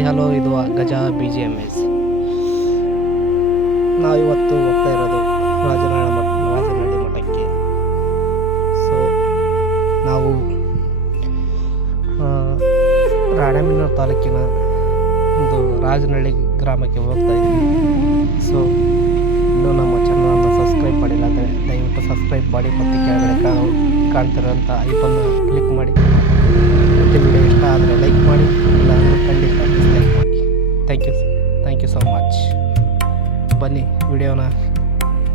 Hi hello, ಇದು ಗಜ BGMS. ನಾವಿವತ್ತು ಹೋಗ್ತಾ ಇರೋದು ರಾಜನಹಳ್ಳಿ ಮಠಕ್ಕೆ. ಸೊ ನಾವು ರಾಣೆಬೆನ್ನೂರು ತಾಲೂಕಿನ ಒಂದು ರಾಜನಹಳ್ಳಿ ಗ್ರಾಮಕ್ಕೆ ಹೋಗ್ತಾ ಇದ್ವಿ. ಸೊ ಇನ್ನೂ ನಮ್ಮ ಚಾನಲನ್ನು ಸಬ್ಸ್ಕ್ರೈಬ್ ಮಾಡಿಲ್ಲ ಅಂದರೆ ದಯವಿಟ್ಟು ಸಬ್ಸ್ಕ್ರೈಬ್ ಮಾಡಿ ಮತ್ತು ಕೆಳಗಡೆ ಕಾಣ್ತಿರೋಂಥ ಐಕನ್ನು ಕ್ಲಿಕ್ ಮಾಡಿ. ಮತ್ತು ವಿಡಿಯೋ ಇಷ್ಟ ಆದರೆ ಲೈಕ್ ಮಾಡಿ, ಇಲ್ಲ ಅಂದರೆ ಖಂಡಿತ ಡಿಸ್ಲೈಕ್ ಮಾಡಿ. Thank you so much. ಬನ್ನಿ ವಿಡಿಯೋನ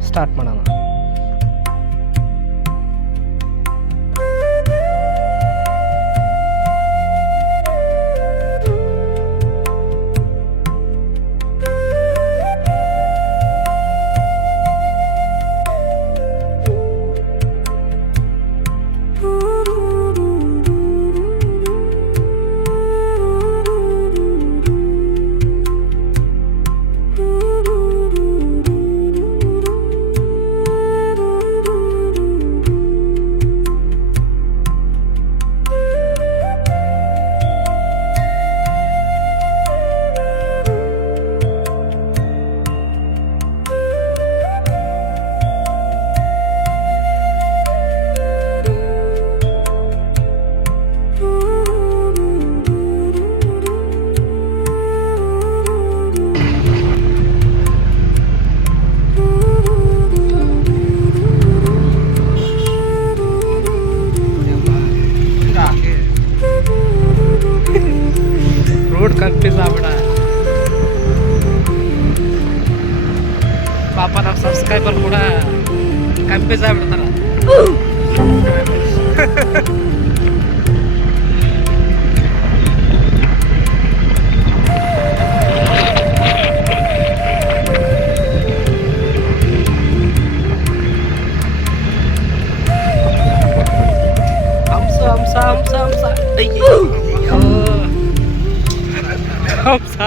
ಸ್ಟಾರ್ಟ್ ಮಾಡೋಣ. ಕನ್ಫ್ಯೂಸ್ ಆಗ್ಬೇಡ ಪಾಪ, ನಮ್ಮ ಸಬ್ಸ್ಕ್ರೈಬರ್ ಕೂಡ ಕನ್ಫ್ಯೂಸ್ ಆಗ್ಬಿಡ್ತಾರ. ಹಂಸ ಹಂಸ ಹಂಸ ಹಂಸ ಹಂಸ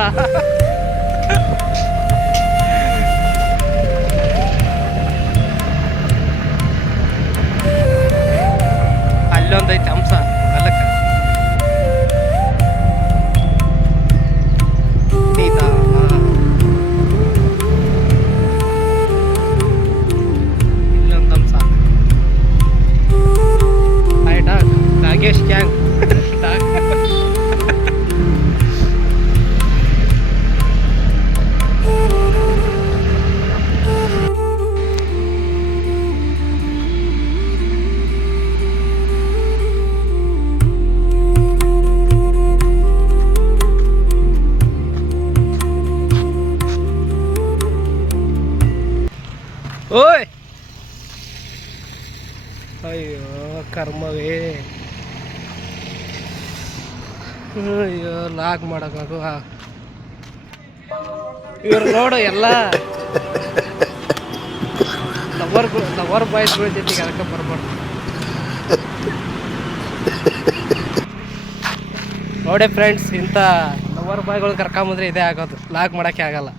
ಅಲ್ಲೊಂದೈತೆ ಹಂಸ ಅಲ್ಲಕ್ಕ ಇಲ್ಲೊಂದು ಹಂಸ. Hi dog, Nagesh gang dog. ಓಯ್ ಅಯ್ಯೋ ಕರ್ಮವೇ, ಅಯ್ಯೋ ಲಾಗ್ ಮಾಡೋಕ್ಕಾಗುವ ಇವ್ರು ನೋಡು ಎಲ್ಲ ಲವರ್ ಬಾಯ್ಸ್ಗಳ ಜೊತೆಗೆ ಅದಕ್ಕೆ ಬರ್ಬಾರ್ದು. ನೋಡಿ ಫ್ರೆಂಡ್ಸ್, ಇಂಥ ಲವರ್ ಬಾಯ್ಗಳು ಕರ್ಕೊಂಬಂದ್ರೆ ಇದೇ ಆಗೋದು, ಲಾಗ್ ಮಾಡೋಕ್ಕೆ ಆಗಲ್ಲ.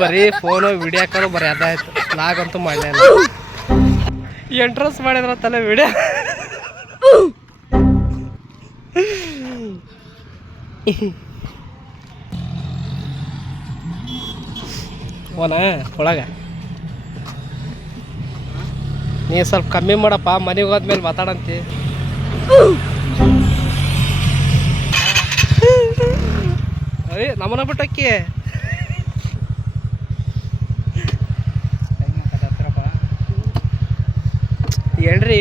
ಬರೀ ಫೋನು ವಿಡಿಯೋ ಕಾಲು ಬರೀ ಅದಾಯ್ತು, ಲಾಗ್ ಅಂತೂ ಮಾಡಲಿಲ್ಲ. ಎಂಟ್ರೆನ್ಸ್ ಮಾಡಿದ್ರ ತಲೆ ವಿಡಿಯೋ ಓನ ಒಳಗ. ನೀ ಸ್ವಲ್ಪ ಕಮ್ಮಿ ಮಾಡಪ್ಪ, ಮನೆಗೆ ಹೋದ್ಮೇಲೆ ಮಾತಾಡಂತಿ. ಅಯ್ಯ ನಮ್ಮನ ಬಿಟ್ಟಕ್ಕಿ ಏನ್ರಿ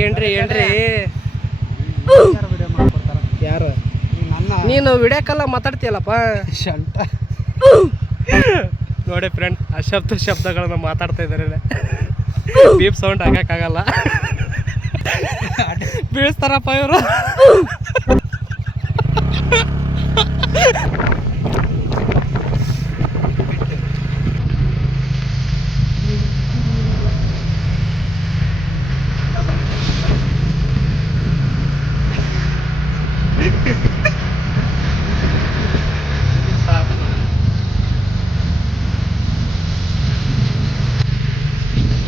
ಯಾರು ನೀನು ವಿಡಿಯೋಕ್ಕೆಲ್ಲ ಮಾತಾಡ್ತೀಯಲ್ಲಪ್ಪ ಶಂಟ. ನೋಡಿ ಫ್ರೆಂಡ್, ಶಬ್ದಗಳನ್ನ ಮಾತಾಡ್ತಾ ಇದ್ದಾರೆ. ಬೀಪ್ ಸೌಂಡ್ ಹಾಕಕ್ಕಾಗಲ್ಲ, ಬೀಳಿಸ್ತಾರಪ್ಪ ಇವರು.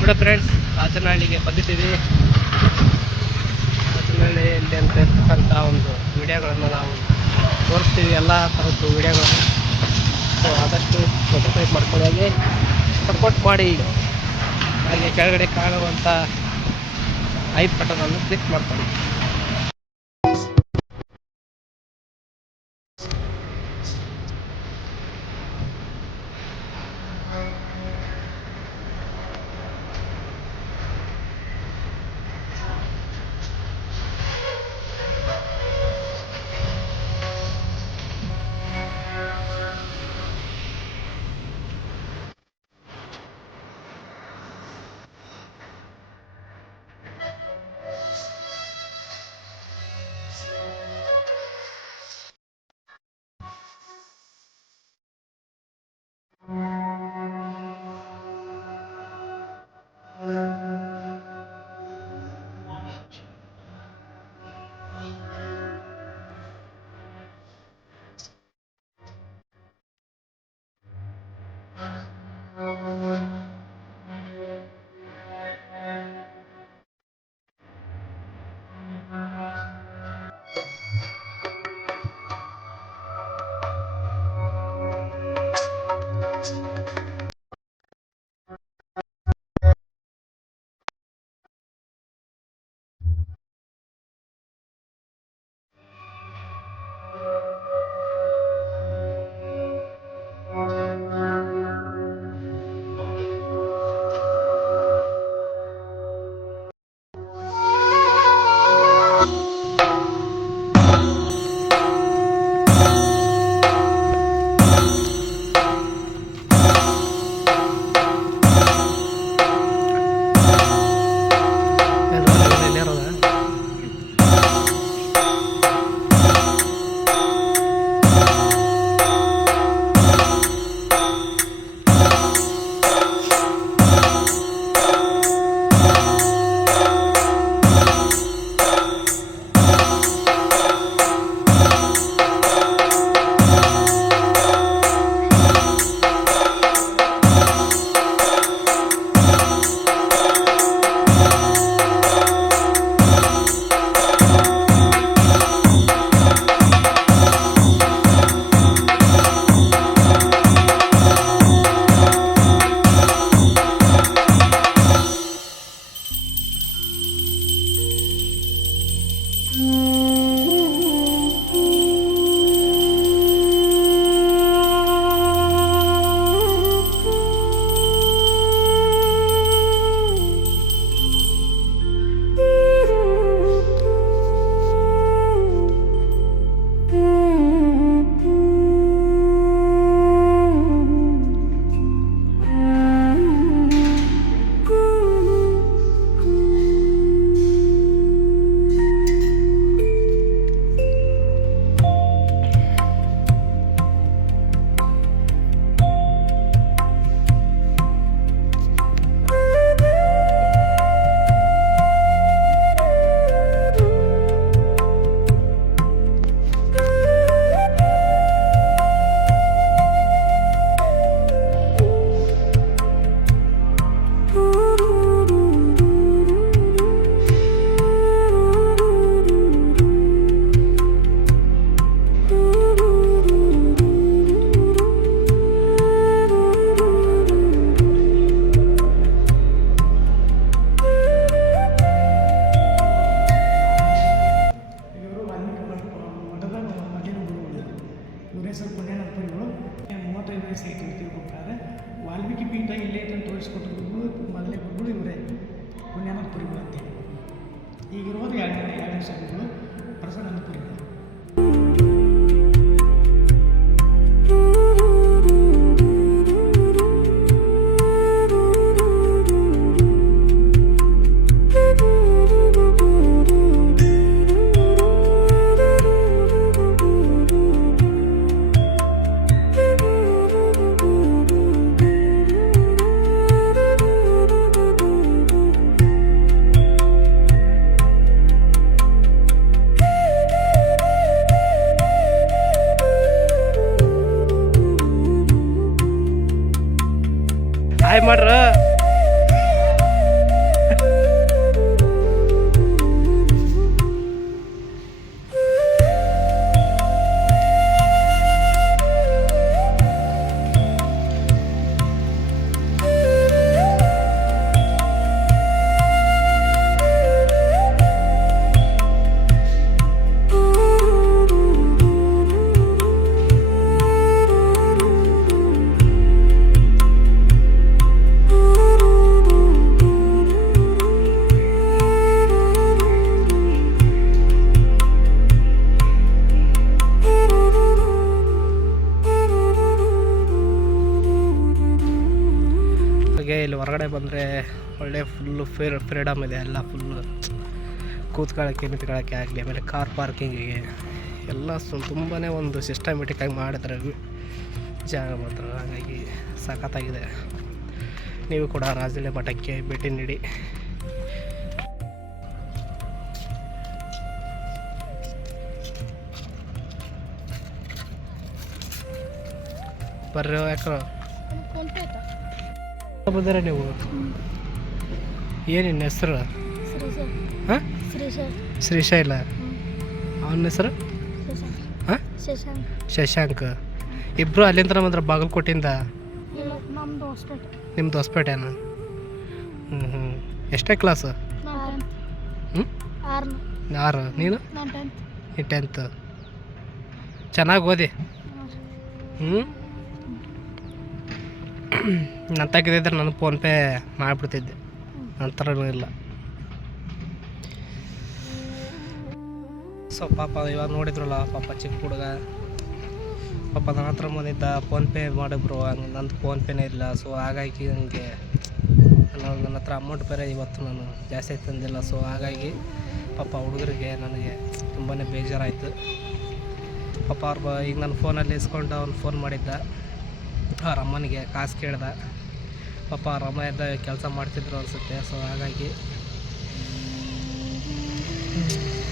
ನೋಡಿ ಫ್ರೆಂಡ್ಸ್, ರಾಜನಹಳ್ಳಿಗೆ ಬಂದಿದ್ದೀವಿ. ರಾಜನಹಳ್ಳಿಯಲ್ಲಿ ಅಂತ ಇರ್ತಕ್ಕಂಥ ಒಂದು ವಿಡಿಯೋಗಳನ್ನು ನಾವು ತೋರಿಸ್ತೀವಿ, ಎಲ್ಲ ಥರದ್ದು ವಿಡಿಯೋಗಳನ್ನು. ಸೊ ಆದಷ್ಟು ಸಬ್ಸ್ಕ್ರೈಬ್ ಮಾಡ್ಕೊಳ್ಳಿ, ಹಾಗೆ ಸಪೋರ್ಟ್ ಮಾಡಿ. ಹಾಗೆ ಕೆಳಗಡೆ ಕಾಣುವಂಥ 5 ಬಟನನ್ನು ಕ್ಲಿಕ್ ಮಾಡ್ಕೊಳ್ಳಿ. ವಾಲ್ಮೀಕಿ ಪೀಠ ಇಲ್ಲೇ ಐತೆ ಅಂತ ತೋರಿಸ್ಕೊಟ್ರು ಮೊದಲೇ ಗುರುಗಳು ಇವರೇ ಪುಣ್ಯಾನಂದಪುರಿಗಳು ಅಂತೇಳಿ. ಈಗಿರೋದು ಎರಡನೇ ಸ್ವಾಮಿಗಳು ಪ್ರಸನ್ನಪುರಿಗಳು. ಹಾಯ್ ಮಾಡ್ರ. ಇಲ್ಲಿ ಹೊರಗಡೆ ಬಂದರೆ ಒಳ್ಳೆ ಫುಲ್ಲು ಫ್ರೀಡಮ್ ಇದೆ, ಎಲ್ಲ ಫುಲ್ಲು ಕೂತ್ಕೊಳ್ಳೋಕ್ಕೆ ನಿಂತ್ಕೊಳ್ಳೋಕ್ಕೆ ಆಗಲಿ, ಆಮೇಲೆ ಕಾರ್ ಪಾರ್ಕಿಂಗಿಗೆ ಎಲ್ಲ ತುಂಬಾ ಒಂದು ಸಿಸ್ಟಮೆಟಿಕ್ಕಾಗಿ ಮಾಡಿದ್ರೆ ಜಾಗ ಮಾತ್ರ. ಹಾಗಾಗಿ ಸಖತ್ತಾಗಿದೆ. ನೀವು ಕೂಡ ರಾಜನಹಳ್ಳಿ ಮಠಕ್ಕೆ ಭೇಟಿ ನೀಡಿ. ಬರ್ರಿ ಯಾಕೋ ಬಂದಿರ ನೀವು. ಏನಿನ್ನ ಹೆಸರು? ಹಾಂ, ಶ್ರೀಶೈಲ. ಅವನ ಹೆಸರು ಹಾಂ, ಶಶಾಂಕ್. ಇಬ್ಬರು ಅಲ್ಲಿಂದ ಬಂದ್ರೆ ಬಾಗಲಕೋಟೆಯಿಂದ. ನಿಮ್ಮದು ಹೊಸಪೇಟೆನ? ಎಷ್ಟೇ ಕ್ಲಾಸು? 6. ನೀನು? 10th. ಚೆನ್ನಾಗಿ ಓದಿ. ನಾನು ತೆಗೆದಿದ್ರೆ ನಾನು ಫೋನ್ಪೇ ಮಾಡಿಬಿಡ್ತಿದ್ದೆ, ನಂತರನೂ ಇಲ್ಲ. ಸೊ ಪಾಪ ಇವಾಗ ನೋಡಿದ್ರಲ್ಲ, ಪಾಪ ಚಿಕ್ಕ ಹುಡುಗ ಪಾಪ ನನ್ನ ಹತ್ರ ಬಂದಿದ್ದ, ಫೋನ್ಪೇ ಮಾಡಿಬ್ರು. ಹಂಗೆ ನಂದು ಫೋನ್ಪೇನೇ ಇಲ್ಲ. ಸೊ ಹಾಗಾಗಿ ನನಗೆ ನನ್ನ ಹತ್ರ ಅಮೌಂಟ್ ಬೇರೆ ಇವತ್ತು ನಾನು ಜಾಸ್ತಿ ತಂದಿಲ್ಲ. ಸೊ ಹಾಗಾಗಿ ಪಾಪ ಹುಡುಗರಿಗೆ ನನಗೆ ತುಂಬಾ ಬೇಜಾರಾಯಿತು. ಪಾಪ ಈಗ ನನ್ನ ಫೋನಲ್ಲಿ ಇಸ್ಕೊಂಡು ಅವ್ನು ಫೋನ್ ಮಾಡಿದ್ದ, ಅವ್ರ ಅಮ್ಮನಿಗೆ ಕಾಸು ಕೇಳ್ದ. ಪಾಪ ಅವ್ರ ಅಮ್ಮ ಎದ್ದ ಕೆಲಸ ಮಾಡ್ತಿದ್ರು ಅನಿಸುತ್ತೆ. ಸೊ ಹಾಗಾಗಿ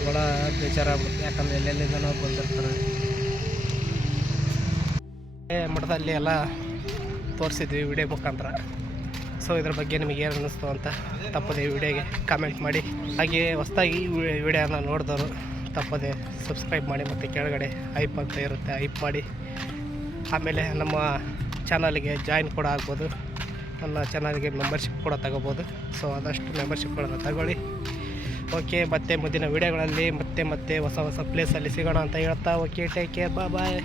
ಭಾಳ ಬೇಜಾರಾಗ್ಬಿಡುತ್ತೆ, ಯಾಕಂದರೆ ಎಲ್ಲೆಲ್ಲಿಂದನೋ ಬಂದಿರ್ತಾರೆ. ಮಠದಲ್ಲಿ ಎಲ್ಲ ತೋರಿಸಿದ್ವಿ ವಿಡಿಯೋ ಮುಖಾಂತರ. ಸೊ ಇದ್ರ ಬಗ್ಗೆ ನಿಮಗೆ ಏನು ಅನ್ನಿಸ್ತು ಅಂತ ತಪ್ಪದೆ ವಿಡಿಯೋಗೆ ಕಾಮೆಂಟ್ ಮಾಡಿ. ಹಾಗೆ ಹೊಸದಾಗಿ ವಿಡಿಯೋನ ನೋಡಿದವರು ತಪ್ಪದೆ ಸಬ್ಸ್ಕ್ರೈಬ್ ಮಾಡಿ, ಮತ್ತು ಕೆಳಗಡೆ ಐಪ್ ಅಂತ ಇರುತ್ತೆ, ಐಪ್ ಮಾಡಿ. ಆಮೇಲೆ ನಮ್ಮ ಚಾನಲ್ಗೆ ಜಾಯಿನ್ ಕೂಡ ಆಗ್ಬೋದು, ನನ್ನ ಚಾನಲ್ಗೆ ಮೆಂಬರ್ಶಿಪ್ ಕೂಡ ತಗೋಬೋದು. ಸೊ ಆದಷ್ಟು ಮೆಂಬರ್ಶಿಪ್ಗಳನ್ನು ತಗೊಳ್ಳಿ. ಓಕೆ, ಮತ್ತೆ ಮುಂದಿನ ವೀಡಿಯೋಗಳಲ್ಲಿ ಮತ್ತೆ ಹೊಸ ಪ್ಲೇಸಲ್ಲಿ ಸಿಗೋಣ ಅಂತ ಹೇಳ್ತಾ, ಓಕೆ, ಟೇಕ್ ಕೇರ್, ಬಾಯ್.